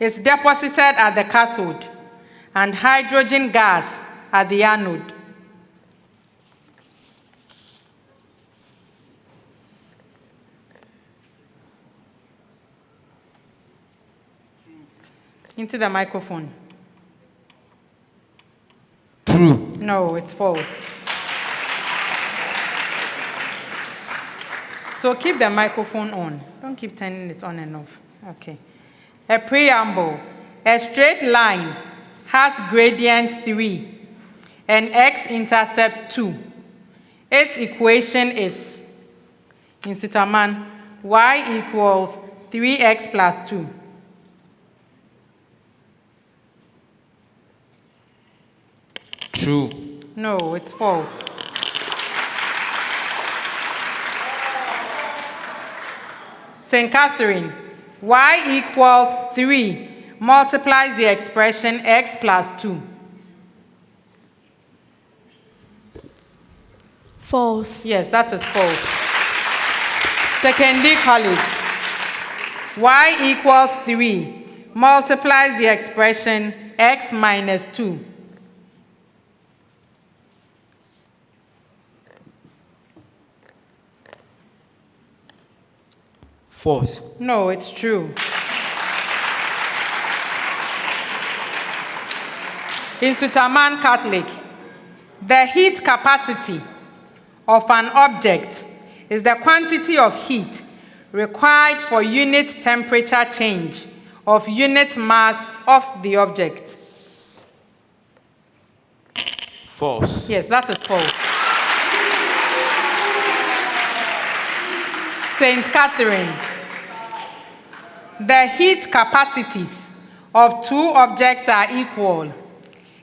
is deposited at the cathode and hydrogen gas at the anode. Into the microphone. True. No, it's false. So keep the microphone on. Don't keep turning it on and off. Okay. A preamble. A straight line has gradient 3 and x-intercept 2. Its equation is, Nsutaman, y equals 3x plus 2. True. No, it's false. St. Catherine, y equals 3 multiplies the expression x plus 2. False. Yes, that is false. Sekondi College, y equals 3 multiplies the expression x minus 2. False. No, it's true. In Nsutaman Catholic, the heat capacity of an object is the quantity of heat required for unit temperature change of unit mass of the object. False. Yes, that is false. St. Catherine, the heat capacities of two objects are equal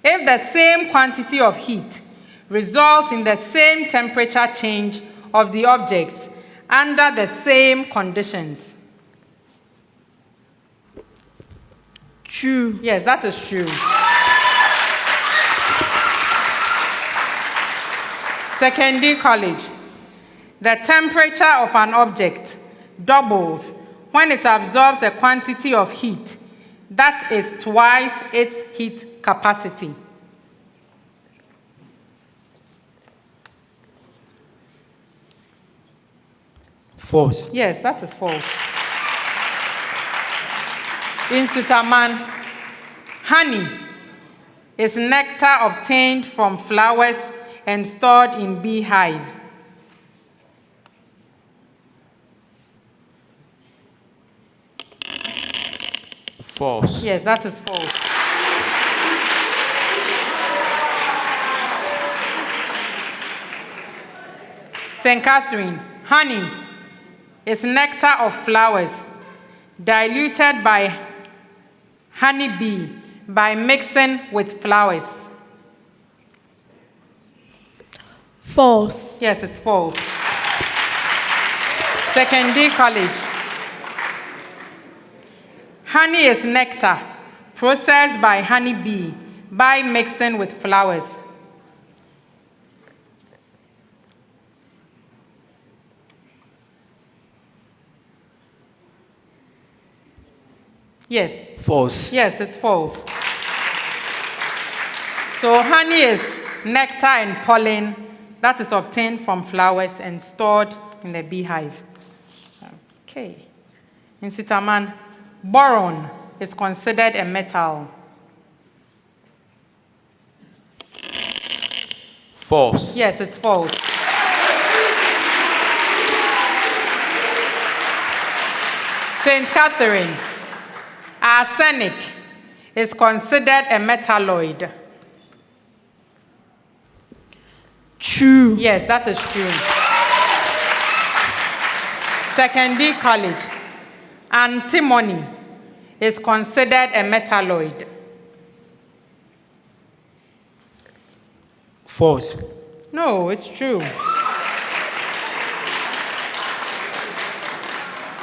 if the same quantity of heat results in the same temperature change of the objects under the same conditions. True. Yes, that is true. Sekondi College, the temperature of an object doubles when it absorbs a quantity of heat that is twice its heat capacity. False. Yes, that is false. In Nsutaman, honey is nectar obtained from flowers and stored in beehive. False. Yes, that is false. St. Catherine, honey is nectar of flowers diluted by honeybee by mixing with flowers. False. Yes, it's false. Sekondi College, honey is nectar processed by honeybee by mixing with flowers. Yes. False. Yes, it's false. So honey is nectar and pollen that is obtained from flowers and stored in the beehive. Okay. In Nsutaman, boron is considered a metal. False. Yes, it's false. St. Catherine, arsenic is considered a metalloid. True. Yes, that is true. Sekondi College, antimony is considered a metalloid. False. No, it's true.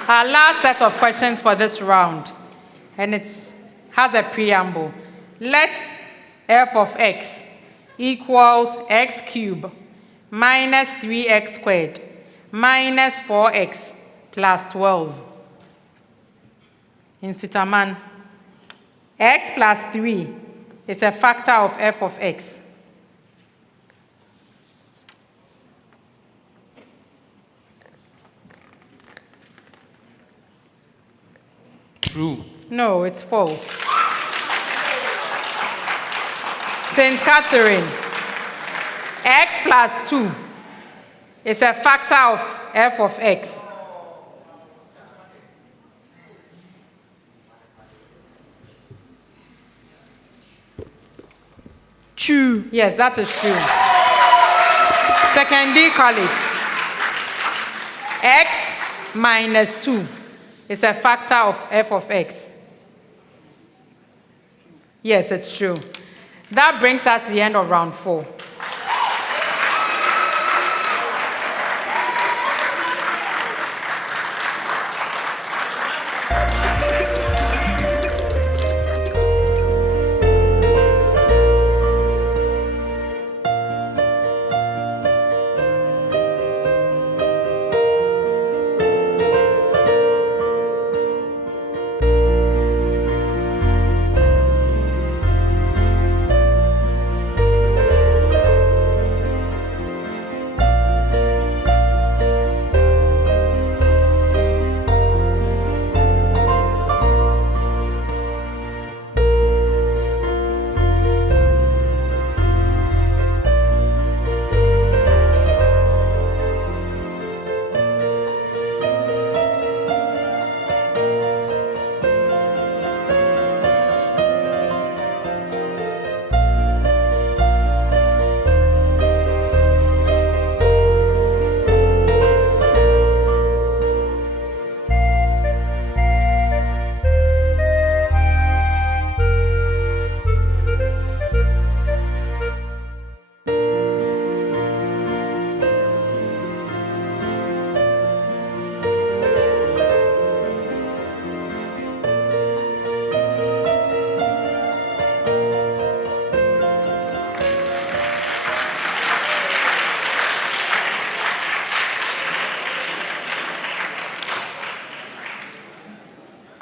Our last set of questions for this round, and it has a preamble. Let f of x equals x cubed minus 3x squared minus 4x plus 12. In Nsutaman, x plus 3 is a factor of f of x. True. No, it's false. St. Catherine, x plus 2 is a factor of f of x. True. Yes, that is true. Sekondi College, x minus 2 is a factor of f of x. Yes, it's true. That brings us to the end of round 4.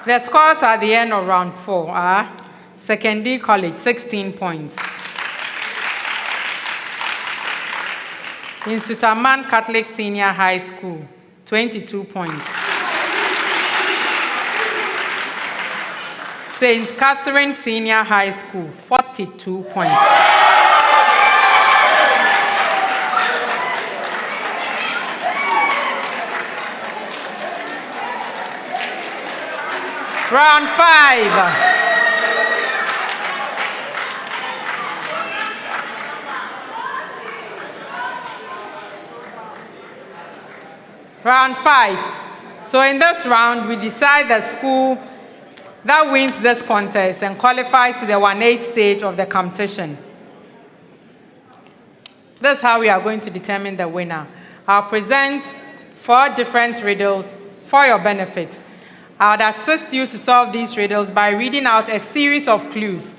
The scores at the end of round 4 are Sekondi College, 16 points. Nsutaman Catholic Senior High School, 22 points. St. Catherine Senior High School, 42 points. Round 5. Round 5. So in this round, we decide the school that wins this contest and qualifies to the 1/8 stage of the competition. That's how we are going to determine the winner. I'll present 4 different riddles for your benefit. I would assist you to solve these riddles by reading out a series of clues.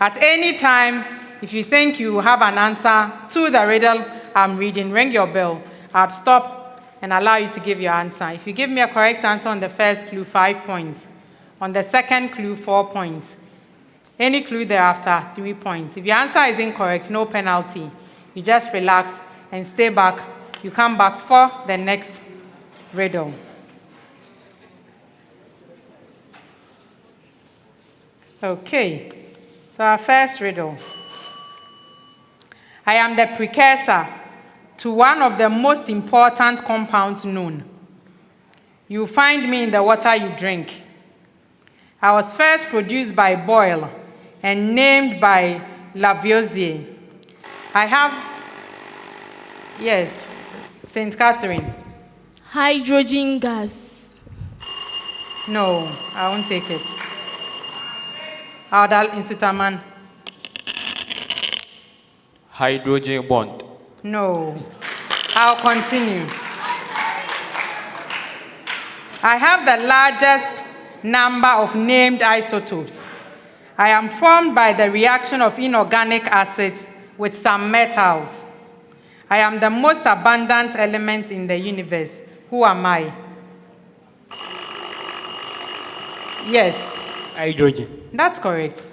At any time, if you think you have an answer to the riddle I'm reading, ring your bell. I'll stop and allow you to give your answer. If you give me a correct answer on the first clue, 5 points. On the second clue, 4 points. Any clue thereafter, 3 points. If your answer is incorrect, no penalty. You just relax and stay back. You come back for the next riddle. Okay, so our first riddle. I am the precursor to one of the most important compounds known. You find me in the water you drink. I was first produced by Boyle and named by Lavoisier. I have, yes, St. Catherine. Hydrogen gas. No, I won't take it. Adal Nsutaman. Hydrogen bond. No. I'll continue. I have the largest number of named isotopes. I am formed by the reaction of inorganic acids with some metals. I am the most abundant element in the universe. Who am I? Yes. Hydrogen. That's correct.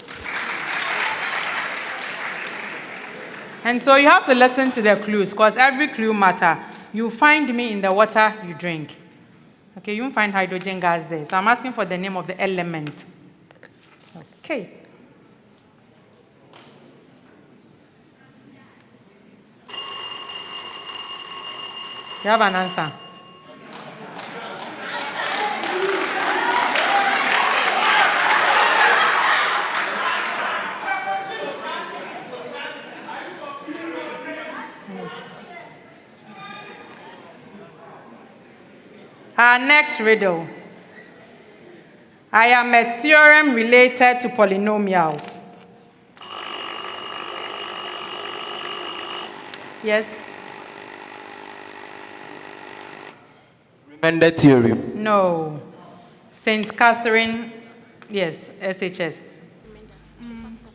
And so you have to listen to the clues, because every clue matters. You find me in the water you drink. Okay, you won't find hydrogen gas there. So I'm asking for the name of the element. Okay. You have an answer? Our next riddle. I am a theorem related to polynomials. Yes? Remainder theorem. No. St. Catherine, yes, SHS.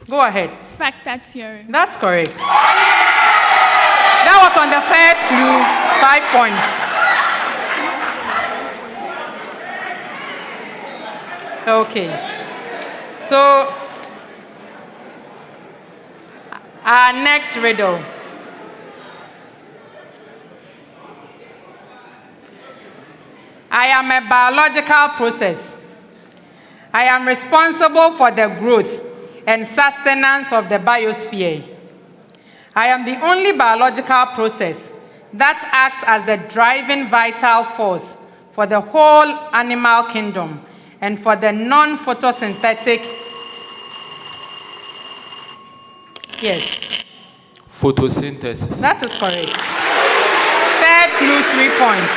Go ahead. Factor theorem. That's correct. That was on the first clue, 5 points. Okay. So, our next riddle. I am a biological process. I am responsible for the growth and sustenance of the biosphere. I am the only biological process that acts as the driving vital force for the whole animal kingdom and for the non-photosynthetic. Yes. Photosynthesis. That is correct. Third clue, 3 points.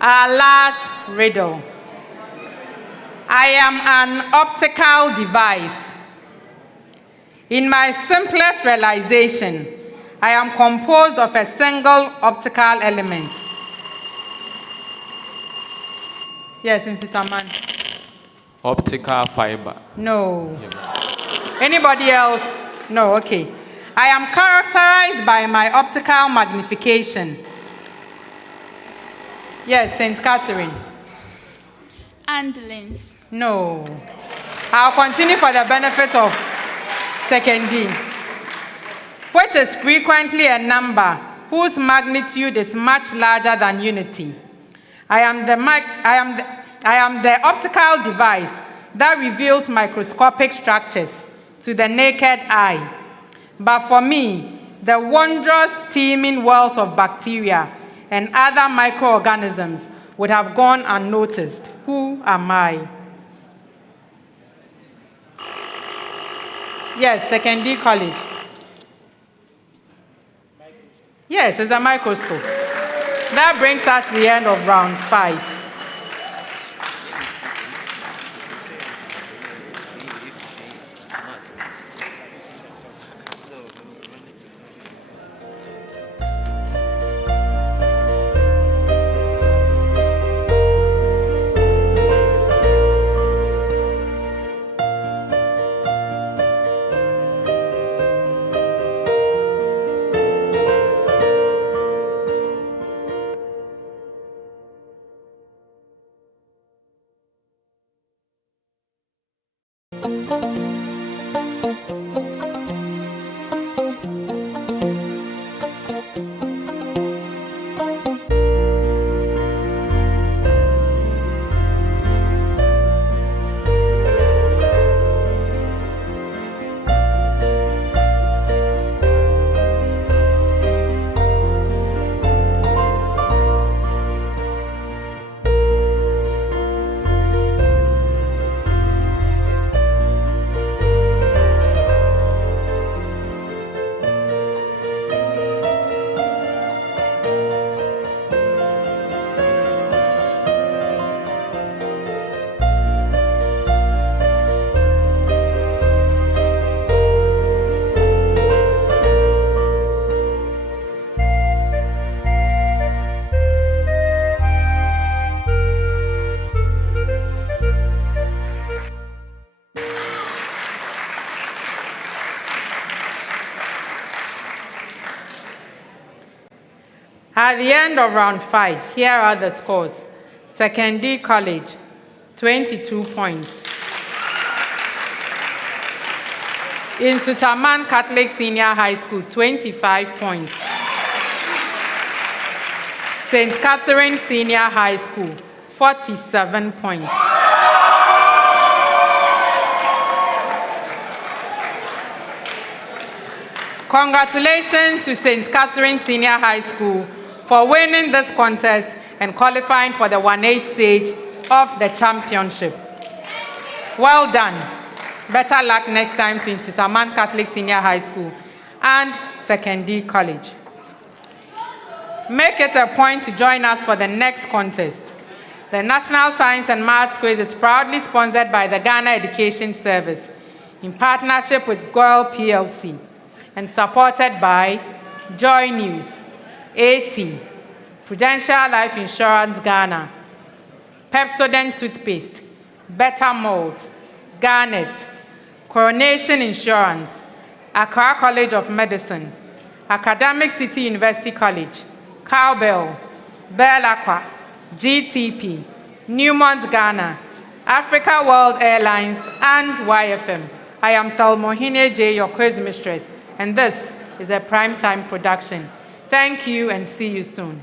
Our last riddle. I am an optical device. In my simplest realization, I am composed of a single optical element. Yes, Nsutaman. Optical fiber. No. Anybody else? No, okay. I am characterized by my optical magnification. Yes, St. Catherine. Andelins. No. I'll continue for the benefit of Sekondi, which is frequently a number whose magnitude is much larger than unity. I am the optical device that reveals microscopic structures to the naked eye. But for me, the wondrous teeming wells of bacteria and other microorganisms would have gone unnoticed. Who am I? Yes, Sekondi College. Yes, it's a microscope. That brings us to the end of round 5. At the end of round 5, here are the scores. Sekondi College, 22 points. Nsutaman Catholic Senior High School, 25 points. St. Catherine Senior High School, 47 points. Congratulations to St. Catherine Senior High School for winning this contest and qualifying for the 1/8 stage of the championship. Well done. Better luck next time to Nsutaman Catholic Senior High School and Sekondi College. Make it a point to join us for the next contest. The National Science and Maths Quiz is proudly sponsored by the Ghana Education Service in partnership with GOIL PLC and supported by Joy News, AT, Prudential Life Insurance Ghana, Pepsodent Toothpaste, Better Mold, Garnet, Coronation Insurance, Accra College of Medicine, Academic City University College, Cowbell, Bell Aqua, GTP, Newmont Ghana, Africa World Airlines, and YFM. I am Talmohine J, your quiz mistress, and this is a primetime production. Thank you and see you soon.